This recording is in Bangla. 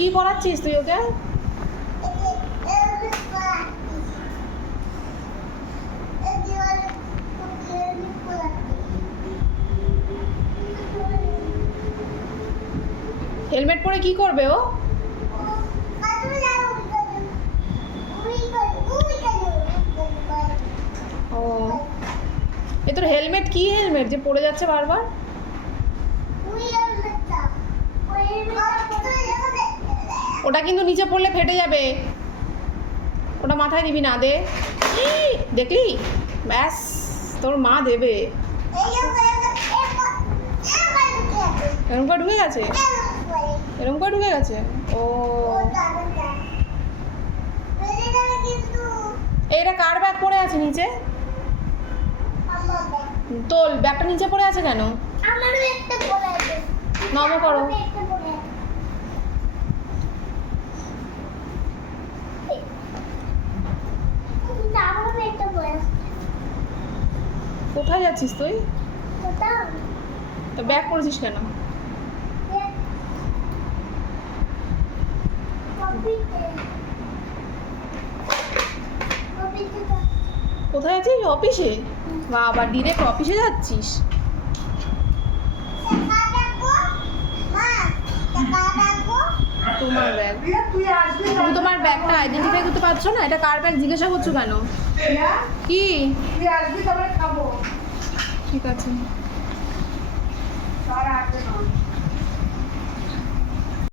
কি পড়াচ্ছিস তুই ওকে? হেলমেট পরে কি করবে ও? ও, এ তোর হেলমেট কি হেলমেট যে পড়ে যাচ্ছে বারবার? ওটা কিন্তু নিচে পড়লে ফেটে যাবে, ওটা মাথায় দিবি না। দে, দেখলি? ব্যাস, তোর মা দেবে। এরকম করে ঢুকে গেছে, এরকম করে ঢুকে গেছে। ও, এইটা কার ব্যাগ পড়ে আছে নিচে? তোর ব্যাগটা নিচে পড়ে আছে কেন? নম করো। কোথায় যাচ্ছিস তুই? তো ব্যাগ পড়েছিস কেন? কোথায় যাচ্ছিস? অফিসে? বাবা, ডিরেক্ট অফিসে যাচ্ছিস? তোমার ব্যাগ, তুমি তোমার ব্যাগটা আইডেন্টিফাই করতে পারছো না? এটা কার ব্যাগ জিজ্ঞাসা করছো কেন? কি? ঠিক আছে।